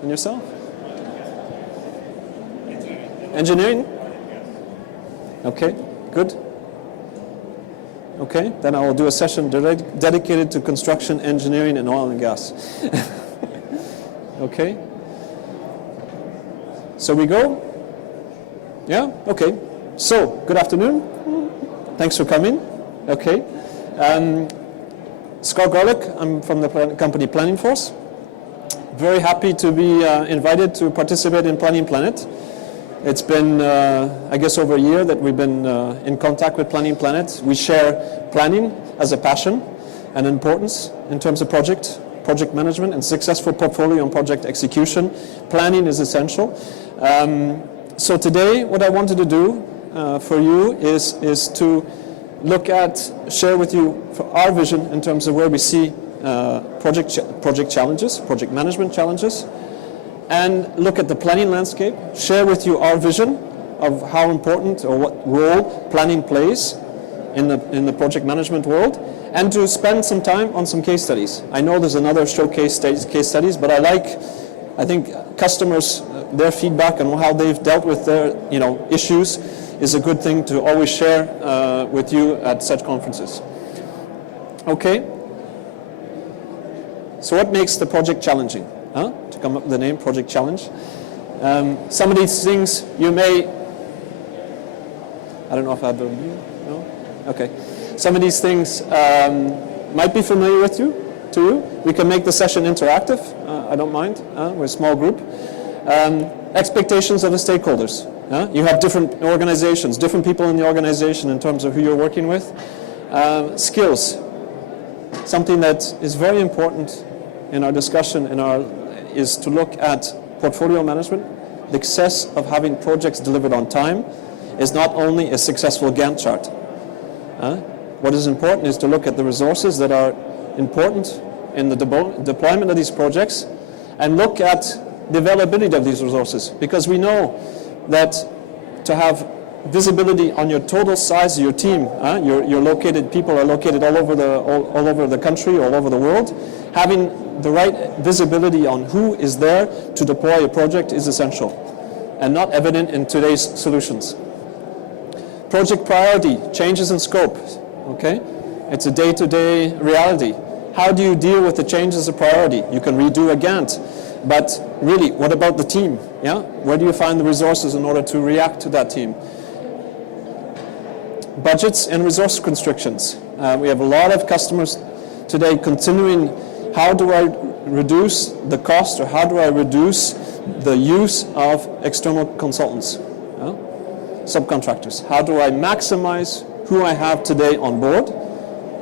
And yourself? Engineering? Okay, good. Okay, then I will do a session dedicated to construction, engineering, and oil and gas. Okay. So we go? Yeah? Okay. So, good afternoon. Thanks for coming. Okay. Scott Garlick, I'm from the company Planning Force. Very happy to be invited to participate in Planning Planet. It's been, I guess, over a year that we've been in contact with Planning Planet. We share planning as a passion and importance in terms of project management and successful portfolio and project execution. Planning is essential. So today, what I wanted to do for you is to share with you our vision in terms of where we see project challenges, project management challenges, and look at the planning landscape, share with you our vision of how important or what role planning plays in the project management world, and to spend some time on some case studies. I know there's another showcase case studies, but I think customers, their feedback on how they've dealt with their issues is a good thing to always share with you at such conferences. Okay. So what makes the project challenging? To come up with the name, Project Challenge. Some of these things you may, I don't know if I have the, no? Okay. Some of these things might be familiar to you. We can make the session interactive. I don't mind. We're a small group. Expectations of the stakeholders. You have different organizations, different people in the organization in terms of who you're working with. Skills. Something that is very important in our discussion is to look at portfolio management. The success of having projects delivered on time is not only a successful Gantt chart. What is important is to look at the resources that are important in the deployment of these projects and look at the availability of these resources, because we know that to have visibility on your total size of your team, people are located all over the country, all over the world. Having the right visibility on who is there to deploy a project is essential and not evident in today's solutions. Project priority, changes in scope. Okay, it's a day-to-day reality. How do you deal with the changes of priority? You can redo a Gantt, but really, what about the team? Yeah, where do you find the resources in order to react to that team? Budgets and resource constrictions. We have a lot of customers today continuing, how do I reduce the cost, or how do I reduce the use of external consultants, subcontractors? How do I maximize who I have today on board,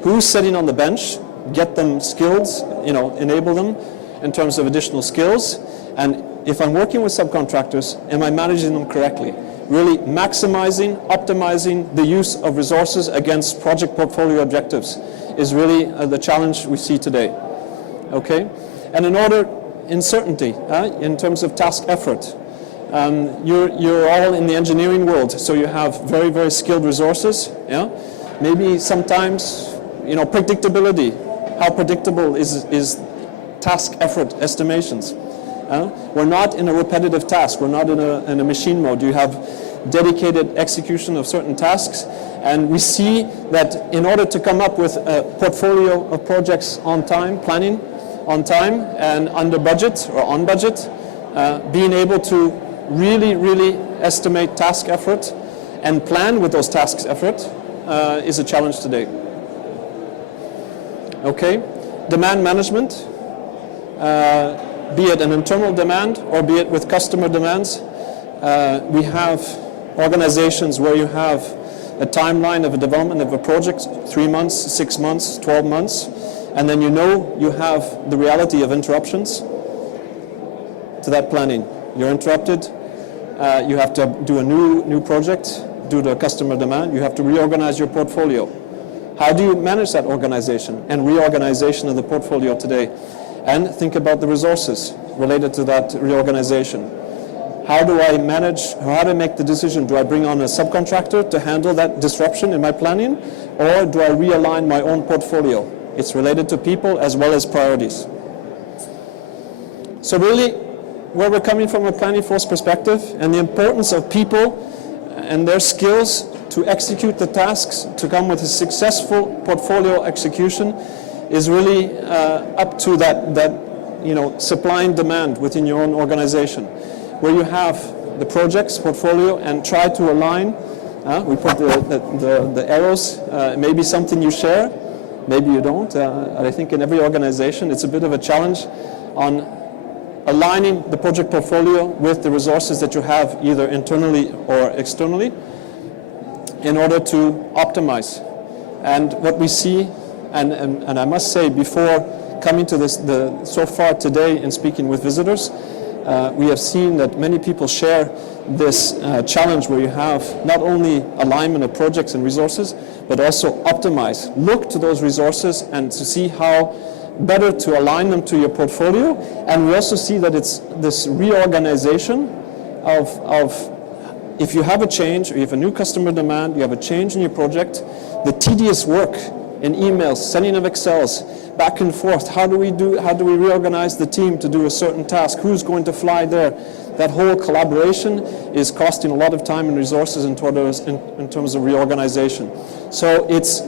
who's sitting on the bench, get them skills, enable them in terms of additional skills, and if I'm working with subcontractors, am I managing them correctly? Really maximizing, optimizing the use of resources against project portfolio objectives is really the challenge we see today. Okay, and in certainty, in terms of task effort, you're all in the engineering world, so you have very, very skilled resources. Yeah, maybe sometimes predictability. How predictable is task effort estimations? We're not in a repetitive task. We're not in a machine mode. You have dedicated execution of certain tasks, and we see that in order to come up with a portfolio of projects on time, planning on time and under budget or on budget, being able to really estimate task effort and plan with those tasks effort is a challenge today. Okay, demand management. Be it an internal demand or be it with customer demands, we have organizations where you have a timeline of a development of a project, 3 months, 6 months, 12 months, and then you have the reality of interruptions to that planning. You're interrupted, you have to do a new project due to a customer demand, you have to reorganize your portfolio. How do you manage that organization and reorganization of the portfolio today? And think about the resources related to that reorganization. How do I manage, or how do I make the decision? Do I bring on a subcontractor to handle that disruption in my planning, or do I realign my own portfolio? It's related to people as well as priorities. So really, where we're coming from a planning force perspective and the importance of people and their skills to execute the tasks to come with a successful portfolio execution is really up to that supply and demand within your own organization, where you have the projects portfolio and try to align. We put the arrows, maybe something you share, maybe you don't. I think in every organization it's a bit of a challenge on aligning the project portfolio with the resources that you have either internally or externally in order to optimize. And what we see, and I must say before coming to this, so far today in speaking with visitors, we have seen that many people share this challenge where you have not only alignment of projects and resources, but also optimize. Look to those resources and to see how better to align them to your portfolio. And we also see that it's this reorganization of if you have a change, or you have a new customer demand, you have a change in your project, the tedious work in emails, sending of Excels, back and forth, how do we reorganize the team to do a certain task, who's going to fly there? That whole collaboration is costing a lot of time and resources in terms of reorganization. So it's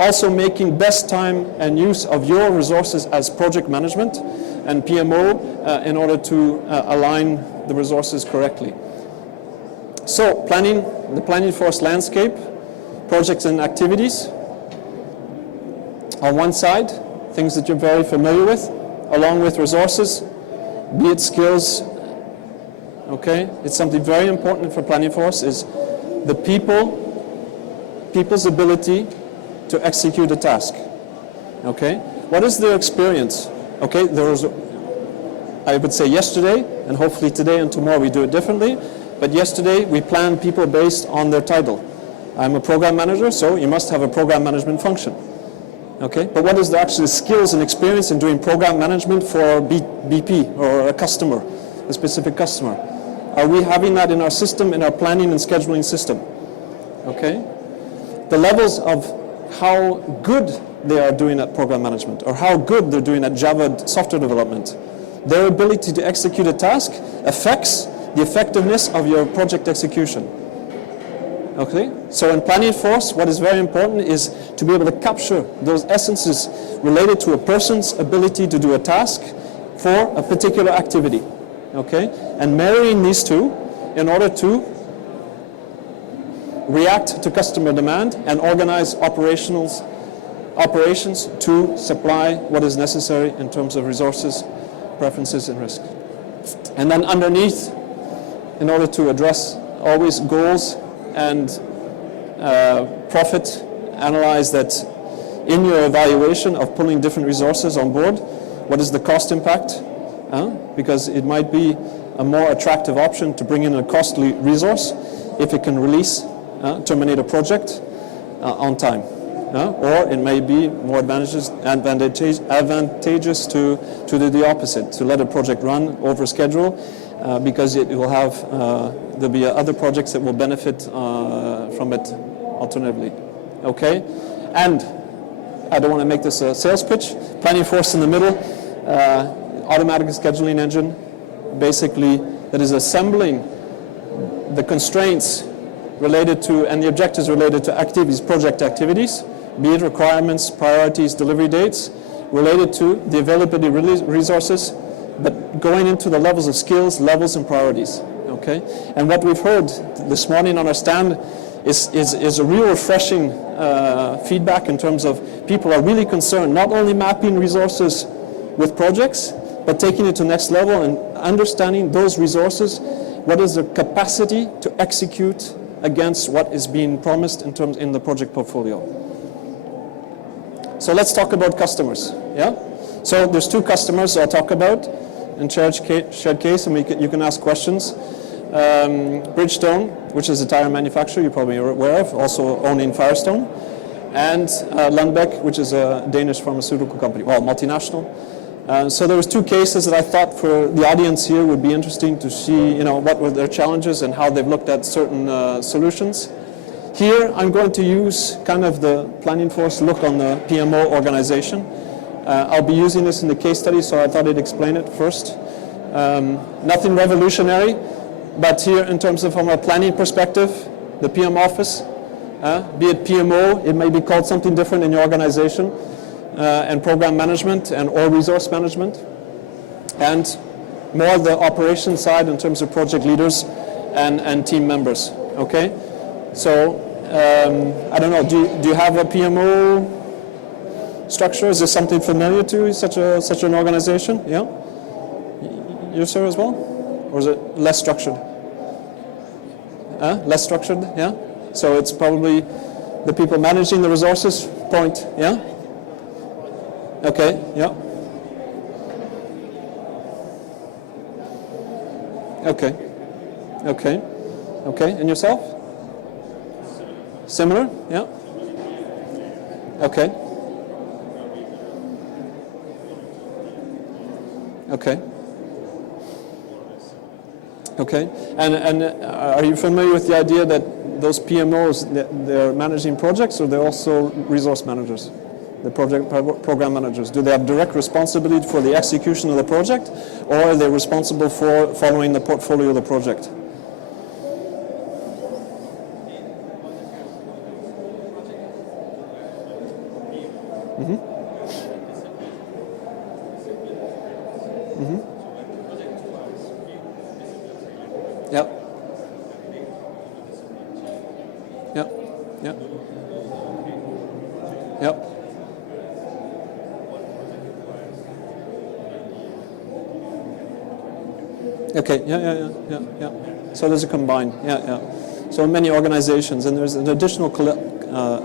also making best time and use of your resources as project management and PMO in order to align the resources correctly. So the planning force landscape, projects and activities. On one side, things that you're very familiar with, along with resources, be it skills. Okay, it's something very important for planning force is the people's ability to execute a task. Okay, what is their experience? Okay, there was, I would say yesterday, and hopefully today and tomorrow we do it differently, but yesterday we planned people based on their title. I'm a program manager, so you must have a program management function. Okay, but what is the actual skills and experience in doing program management for BP or a customer, a specific customer? Are we having that in our system, in our planning and scheduling system? Okay, the levels of how good they are doing at program management or how good they're doing at Java software development. Their ability to execute a task affects the effectiveness of your project execution. Okay, so in planning force, what is very important is to be able to capture those essences related to a person's ability to do a task for a particular activity. Okay, and marrying these two in order to react to customer demand and organize operations to supply what is necessary in terms of resources, preferences, and risk. And then underneath, in order to address always goals and profit, analyze that in your evaluation of pulling different resources on board, what is the cost impact? Because it might be a more attractive option to bring in a costly resource if it can release, terminate a project on time. Or it may be more advantageous to do the opposite, to let a project run over schedule, because it will have, there'll be other projects that will benefit from it alternatively. Okay? And I don't want to make this a sales pitch. Planning force in the middle, automatic scheduling engine, basically that is assembling the constraints related to and the objectives related to activities, project activities, be it requirements, priorities, delivery dates, related to the availability of resources, but going into the levels of skills, levels, and priorities. Okay, and what we've heard this morning on our stand is a real refreshing feedback in terms of people are really concerned, not only mapping resources with projects, but taking it to the next level and understanding those resources, what is their capacity to execute against what is being promised in the project portfolio. So let's talk about customers. Yeah. So there's two customers I'll talk about in shared case, and you can ask questions. Bridgestone, which is a tire manufacturer you probably are aware of, also owning Firestone, and Lundbeck, which is a Danish pharmaceutical company, well, multinational. So there was two cases that I thought for the audience here would be interesting to see, what were their challenges and how they've looked at certain solutions. Here, I'm going to use kind of the planning force look on the PMO organization. I'll be using this in the case study, so I thought I'd explain it first. Nothing revolutionary, but here in terms of from a planning perspective, the PM office, be it PMO, it may be called something different in your organization, and program management and or resource management, and more the operations side in terms of project leaders and team members. Okay, so I don't know. Do you have a PMO structure? Is this something familiar to such an organization? Yeah. You, sir, as well, or is it less structured? Less structured. Yeah. So it's probably the people managing the resources point. Yeah. Okay. Yeah. Okay. Okay. Okay. And yourself? Similar? Yeah. Okay. Okay. Okay. And are you familiar with the idea that those PMOs, they're managing projects, or they're also resource managers? The program managers, do they have direct responsibility for the execution of the project, or are they responsible for following the portfolio of the project? Mm-hmm. Mm-hmm. Yep. Yep. Yep. Yep. Okay, yeah. So there's a combined, yeah. So in many organizations, and there's an additional,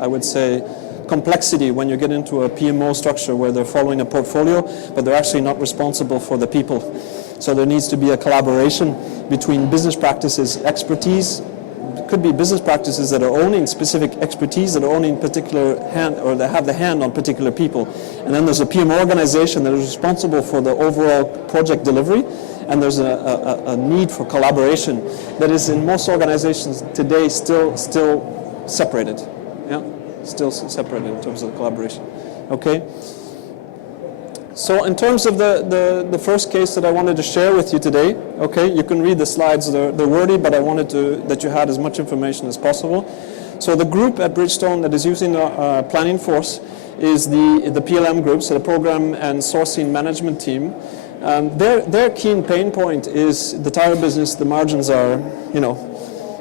I would say, complexity when you get into a PMO structure where they're following a portfolio, but they're actually not responsible for the people. So there needs to be a collaboration between business practices, expertise. It could be business practices that are owning specific expertise, that are owning particular hand, or that have the hand on particular people. And then there's a PMO organization that is responsible for the overall project delivery. And there's a need for collaboration that is in most organizations today still separated. Yeah, still separated in terms of the collaboration. Okay. So in terms of the first case that I wanted to share with you today, okay, you can read the slides. They're wordy, but I wanted that you had as much information as possible. So the group at Bridgestone that is using the planning force is the PLM group, so the program and sourcing management team. Their keen pain point is the tire business. The margins are,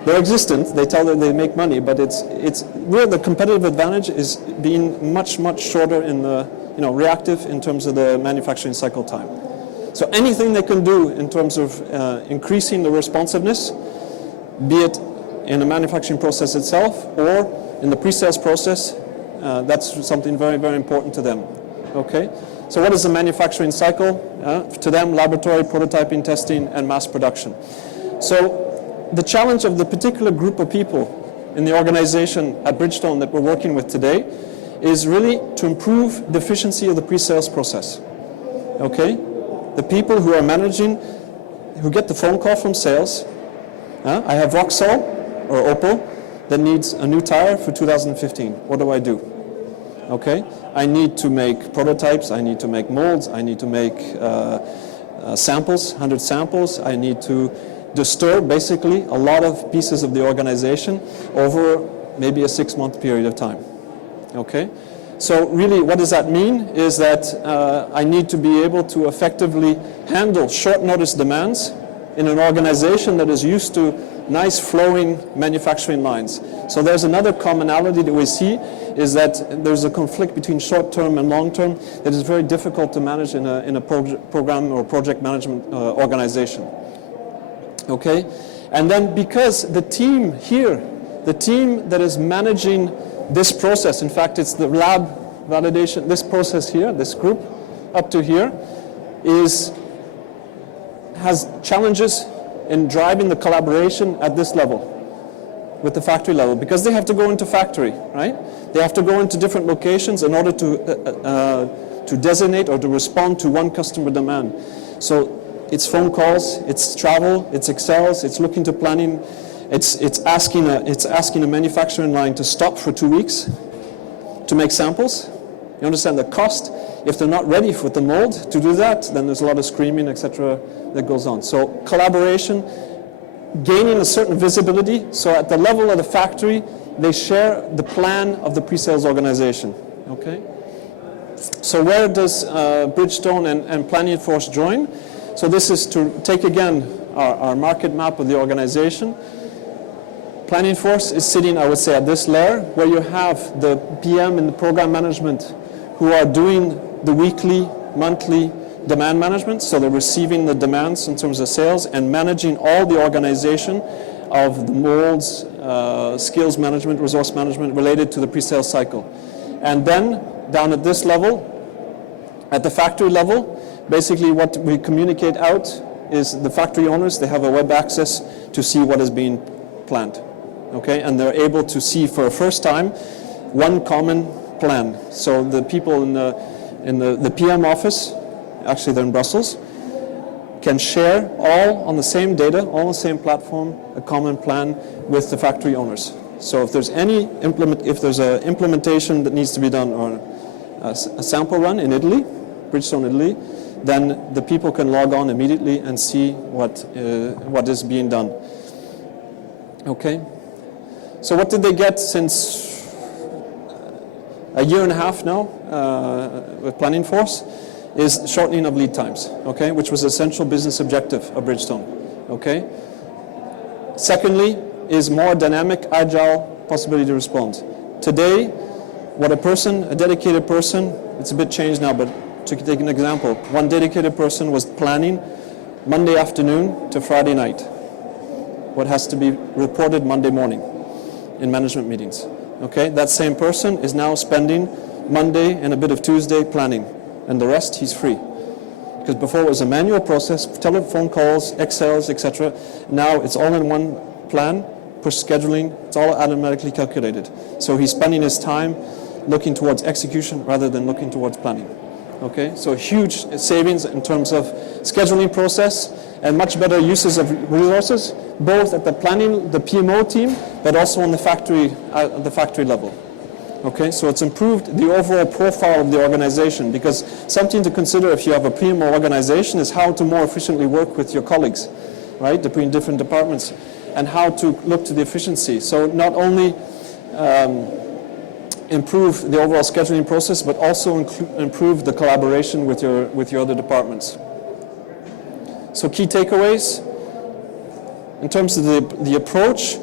they're existent. They tell them they make money, but it's where the competitive advantage is being much shorter in the reactive in terms of the manufacturing cycle time. So anything they can do in terms of increasing the responsiveness, be it in the manufacturing process itself or in the pre-sales process, that's something very important to them. Okay. So what is the manufacturing cycle? To them, laboratory, prototyping, testing, and mass production. So the challenge of the particular group of people in the organization at Bridgestone that we're working with today is really to improve the efficiency of the pre-sales process. Okay? The people who are managing, who get the phone call from sales, I have Vauxhall or Opel that needs a new tire for 2015. What do I do? Okay, I need to make prototypes, I need to make molds, I need to make samples, 100 samples, I need to disturb basically a lot of pieces of the organization over maybe a 6-month period of time. Okay, so really what does that mean is that I need to be able to effectively handle short notice demands in an organization that is used to nice flowing manufacturing lines. So there's another commonality that we see is that there's a conflict between short-term and long-term that is very difficult to manage in a program or project management organization. Okay, and then because the team here, the team that is managing this process, in fact it's the lab validation, this process here, this group up to here, has challenges in driving the collaboration at this level, with the factory level, because they have to go into factory, right? They have to go into different locations in order to designate or to respond to one customer demand. So it's phone calls, it's travel, it's Excels, it's looking to planning, it's asking a manufacturing line to stop for 2 weeks to make samples, You understand the cost. If they're not ready with the mold to do that, then there's a lot of screaming, etc. that goes on. So collaboration, gaining a certain visibility. So at the level of the factory, they share the plan of the pre-sales organization. Okay. So where does Bridgestone and Planning Force join? So this is to take again our market map of the organization. Planning Force is sitting, I would say, at this layer where you have the PM and the program management who are doing the weekly, monthly demand management. So they're receiving the demands in terms of sales and managing all the organization of the molds, skills management, resource management related to the pre-sales cycle. And then down at this level, at the factory level, basically what we communicate out is the factory owners, they have a web access to see what is being planned. Okay, and they're able to see for the first time one common plan. So the people in the PM office, actually they're in Brussels, can share all on the same data, all on the same platform, a common plan with the factory owners. So if there's any implementation that needs to be done, or a sample run in Italy, Bridgestone Italy, then the people can log on immediately and see what is being done. Okay. So what did they get since a year and a half now with Planning Force is shortening of lead times, okay, which was an essential business objective of Bridgestone, okay. Secondly is more dynamic, agile possibility to respond. Today, what a dedicated person, it's a bit changed now, but to take an example, one dedicated person was planning Monday afternoon to Friday night, what has to be reported Monday morning in management meetings. Okay, that same person is now spending Monday and a bit of Tuesday planning, and the rest he's free. Because before it was a manual process, telephone calls, Excels, etc. Now it's all in one plan, push scheduling, it's all automatically calculated. So he's spending his time looking towards execution rather than looking towards planning. Okay, so huge savings in terms of scheduling process and much better uses of resources, both at the planning, the PMO team, but also on the factory level. Okay, so it's improved the overall profile of the organization, because something to consider if you have a PMO organization is how to more efficiently work with your colleagues, right, between different departments, and how to look to the efficiency. So not only improve the overall scheduling process, but also improve the collaboration with your other departments. So key takeaways, in terms of the approach,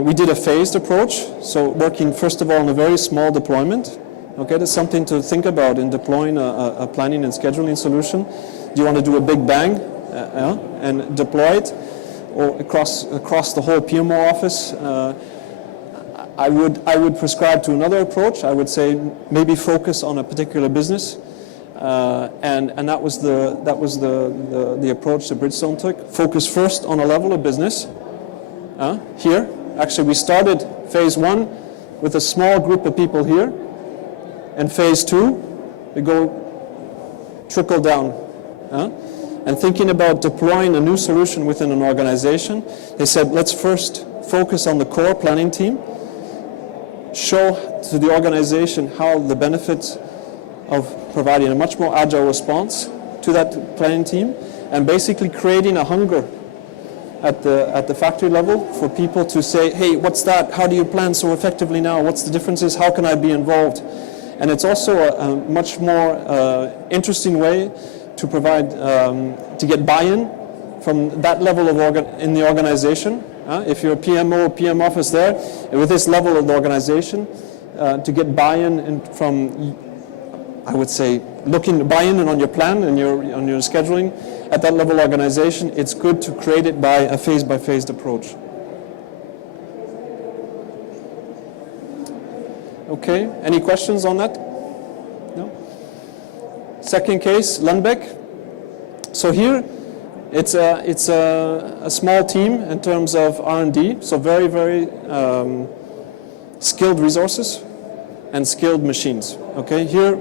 we did a phased approach, so working first of all on a very small deployment. Okay, that's something to think about in deploying a planning and scheduling solution. Do you want to do a big bang and deploy it, or across the whole PMO office? I would prescribe to another approach. I would say maybe focus on a particular business, and that was the approach that Bridgestone took. Focus first on a level of business. Here, actually, we started phase 1 with a small group of people here, and phase 2 we go trickle down. And thinking about deploying a new solution within an organization, they said let's first focus on the core planning team. Show to the organization how the benefits of providing a much more agile response to that planning team, and basically creating a hunger at the factory level for people to say, hey, what's that? How do you plan so effectively now? What's the differences? How can I be involved? And it's also a much more interesting way to provide, to get buy-in from that level of in the organization. If you're a PMO, PM office there, with this level of the organization, to get buy-in from, I would say, buy-in on your plan and on your scheduling at that level organization, it's good to create it by a phase-by-phase approach. Okay, any questions on that? No? Second case, Lundbeck. So here, it's a small team in terms of R&D, so very, very skilled resources and skilled machines. Okay, here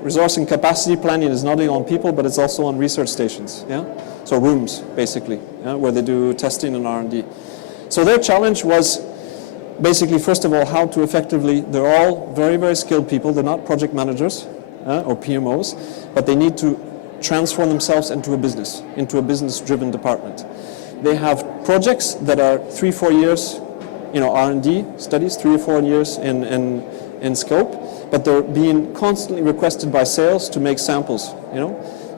resource and capacity planning is not only on people, but it's also on research stations. Yeah, so rooms basically, where they do testing and R&D. So their challenge was basically, first of all, how to effectively, they're all very, very skilled people. They're not project managers or PMOs, but they need to transform themselves into a business-driven department. They have projects that are 3-4 years, R&D studies, 3 or 4 years in scope, but they're being constantly requested by sales to make samples,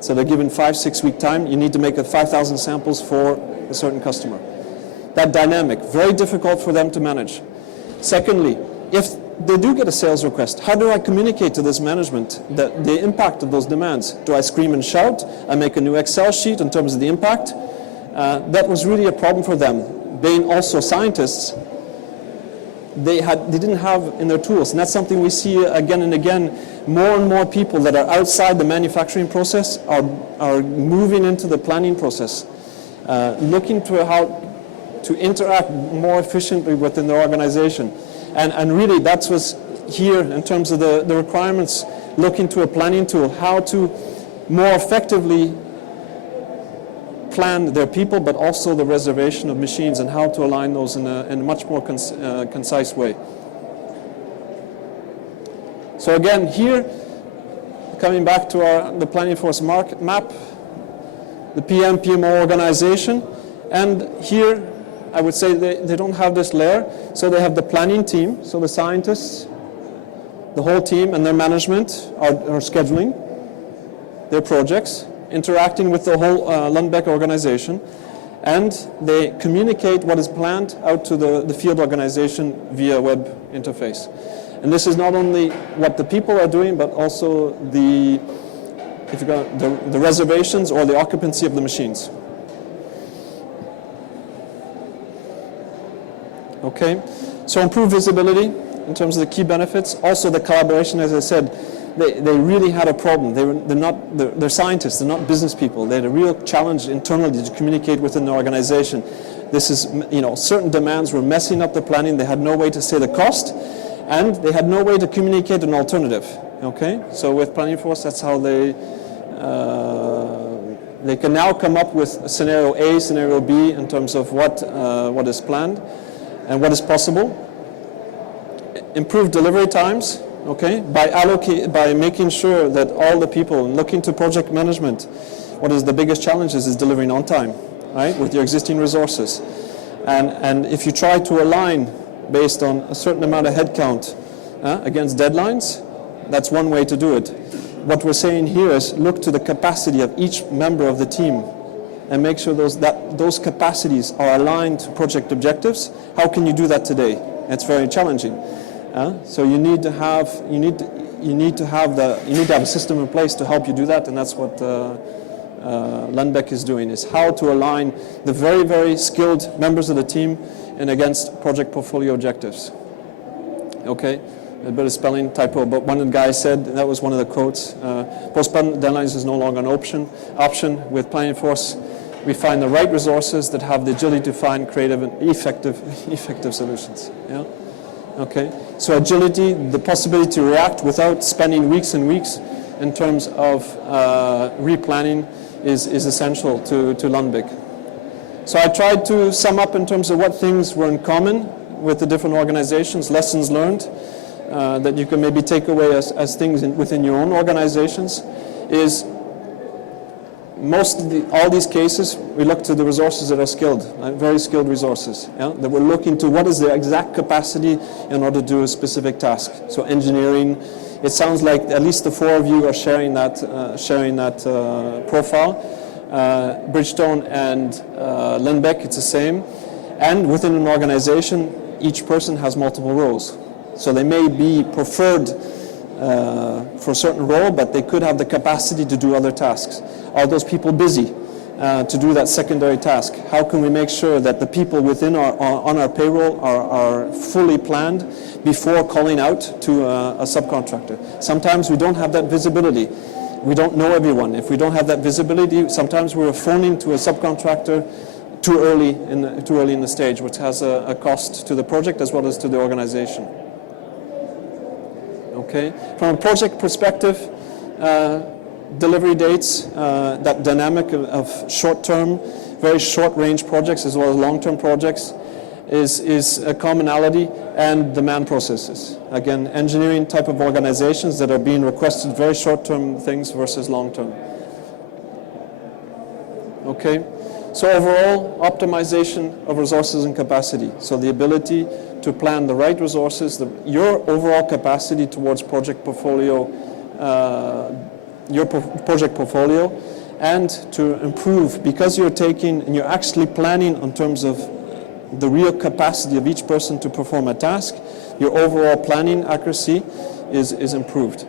So they're given 5-6 week time. You need to make 5,000 samples for a certain customer. That dynamic, very difficult for them to manage. Secondly, if they do get a sales request, how do I communicate to this management the impact of those demands? Do I scream and shout? I make a new Excel sheet in terms of the impact? That was really a problem for them. Being also scientists, they didn't have in their tools, and that's something we see again and again. More and more people that are outside the manufacturing process are moving into the planning process, looking to how to interact more efficiently within their organization. And really that was here in terms of the requirements, looking to a planning tool, how to more effectively plan their people, but also the reservation of machines and how to align those in a much more concise way. So again, here, coming back to the planning force map, the PM, PMO organization, and here I would say they don't have this layer, so they have the planning team, so the scientists, the whole team and their management are scheduling their projects, interacting with the whole Lundbeck organization, and they communicate what is planned out to the field organization via web interface. And this is not only what the people are doing, but also the reservations or the occupancy of the machines. Okay, so improved visibility in terms of the key benefits. Also the collaboration, as I said, they really had a problem. They're scientists, they're not business people. They had a real challenge internally to communicate within the organization. This is, certain demands were messing up the planning. They had no way to say the cost, and they had no way to communicate an alternative. Okay, so with Planning Force, that's how they can now come up with scenario A, scenario B in terms of what is planned and what is possible. Improved delivery times. Okay, by making sure that all the people looking to project management, what is the biggest challenge is delivering on time, right, with your existing resources. And if you try to align based on a certain amount of headcount against deadlines, that's one way to do it. What we're saying here is look to the capacity of each member of the team and make sure those capacities are aligned to project objectives. How can you do that today? It's very challenging. So you need to have a system in place to help you do that, and that's what Lundbeck is doing, is how to align the very, very skilled members of the team and against project portfolio objectives. Okay, a bit of spelling typo, but one of the guys said, that was one of the quotes, postponed deadlines is no longer an option. With Planning Force, we find the right resources that have the agility to find creative and effective solutions. Yeah. Okay, so agility, the possibility to react without spending weeks and weeks in terms of replanning is essential to Lundbeck. So I tried to sum up in terms of what things were in common with the different organizations, lessons learned that you can maybe take away as things within your own organizations is all these cases, we look to the resources that are skilled, very skilled resources, that we're looking to what is their exact capacity in order to do a specific task. So engineering, it sounds like at least the four of you are sharing that profile. Bridgestone and Lundbeck, it's the same. And within an organization, each person has multiple roles. So they may be preferred for a certain role, but they could have the capacity to do other tasks. Are those people busy to do that secondary task? How can we make sure that the people within on our payroll are fully planned before calling out to a subcontractor? Sometimes we don't have that visibility. We don't know everyone. If we don't have that visibility, sometimes we're phoning to a subcontractor too early in the stage, which has a cost to the project as well as to the organization. Okay. From a project perspective, delivery dates, that dynamic of short-term, very short-range projects as well as long-term projects, is a commonality, and demand processes. Again, engineering type of organizations that are being requested very short-term things versus long-term. Okay, so overall, optimization of resources and capacity. So the ability to plan the right resources, your overall capacity towards project portfolio, project portfolio, and to improve, because you're taking and you're actually planning in terms of the real capacity of each person to perform a task, your overall planning accuracy is improved.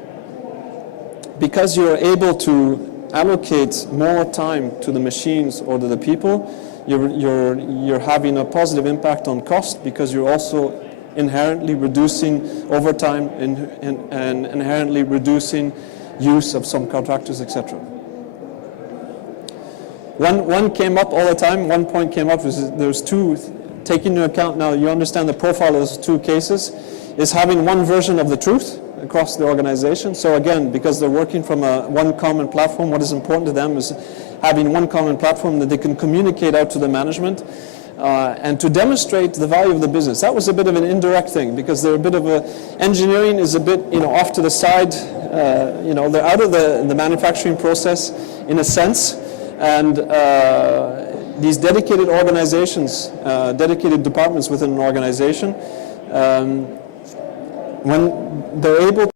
Because you're able to allocate more time to the machines or to the people, you're having a positive impact on cost, because you're also inherently reducing overtime and inherently reducing use of some contractors, etc. One came up all the time, one point came up, there's two, taking into account now, you understand the profile of those two cases, is having one version of the truth across the organization. So again, because they're working from one common platform, what is important to them is having one common platform that they can communicate out to the management and to demonstrate the value of the business. That was a bit of an indirect thing, because they're a bit of engineering is a bit, off to the side, they're out of the manufacturing process in a sense, and these dedicated organizations, dedicated departments within an organization, when they're able